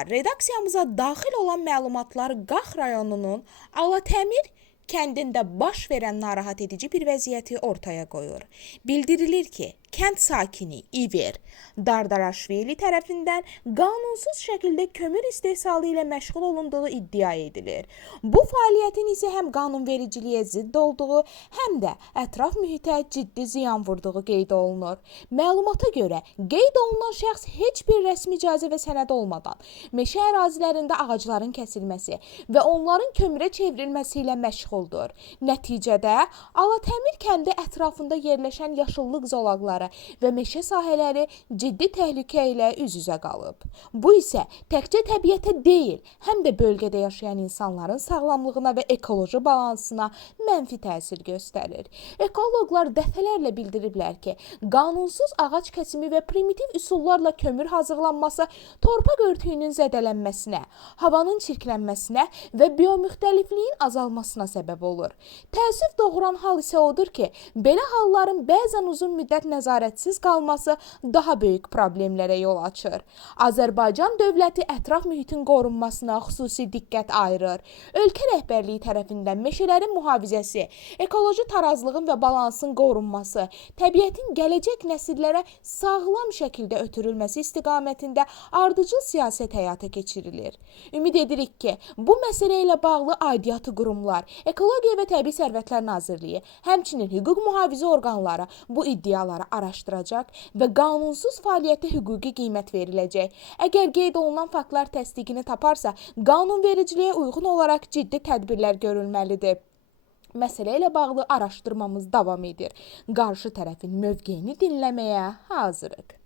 dostlar, redaksiyamıza daxil olan məlumatlar Qax rayonunun Alatəmir kəndində baş verən narahat edici bir vəziyyəti ortaya qoyur. Bildirilir ki, kənd sakini İver Dardaraşvili tərəfindən qanunsuz şəkildə kömür istehsalı ilə məşğul olunduğu iddia edilir. Bu fəaliyyətin isə həm qanunvericiliyə zidd olduğu, həm də ətraf mühitə ciddi ziyan vurduğu qeyd olunur. Məlumata görə, qeyd olunan şəxs heç bir rəsmi icazə və sənəd olmadan meşə ərazilərində ağacların kəsilməsi və onların kömürə çevrilməsi ilə məşğuldur. Nəticədə Alatəmir kəndi ətrafında yerləşən yaşıllıq zolaqları və meşə sahələri ciddi təhlükə ilə üz-üzə qalıb. Bu isə təkcə təbiətə deyil, həm də bölgədə yaşayan insanların sağlamlığına və ekoloji balansına mənfi təsir göstərir. Ekoloqlar dəfələrlə bildiriblər ki, qanunsuz ağac kəsimi və primitiv üsullarla kömür hazırlanması torpaq örtüyünün zədələnməsinə, havanın çirklənməsinə və biomüxtəlifliyin azalmasına səbəb olur. Təəssüf doğuran hal isə odur ki, belə halların bəzən uzun müddət nəzarətsiz qalması daha böyük problemlərə yol açır. Azərbaycan dövləti ətraf mühitin qorunmasına xüsusi diqqət ayırır. Ölkə rəhbərliyi tərəfindən meşələrin mühafizəsi, ekoloji tarazlığın və balansın qorunması, təbiətin gələcək nəsillərə sağlam şəkildə ötürülməsi istiqamətində ardıcıl siyasət həyata keçirilir. Ümid edirik ki, bu məsələ ilə bağlı aidiyyatı qurumlar, Ekologiya və Təbii Sərvətlər Nazirliyi, həmçinin hüquq mühafizə orqanları bu iddiaları araşdıracaq və qanunsuz fəaliyyətə hüquqi qiymət veriləcək. Əgər qeyd olunan faktlar təsdiqini taparsa, qanunvericiliyə uyğun olaraq ciddi tədbirlər görülməlidir. Məsələ ilə bağlı araşdırmamız davam edir. Qarşı tərəfin mövqeyini dinləməyə hazırıq.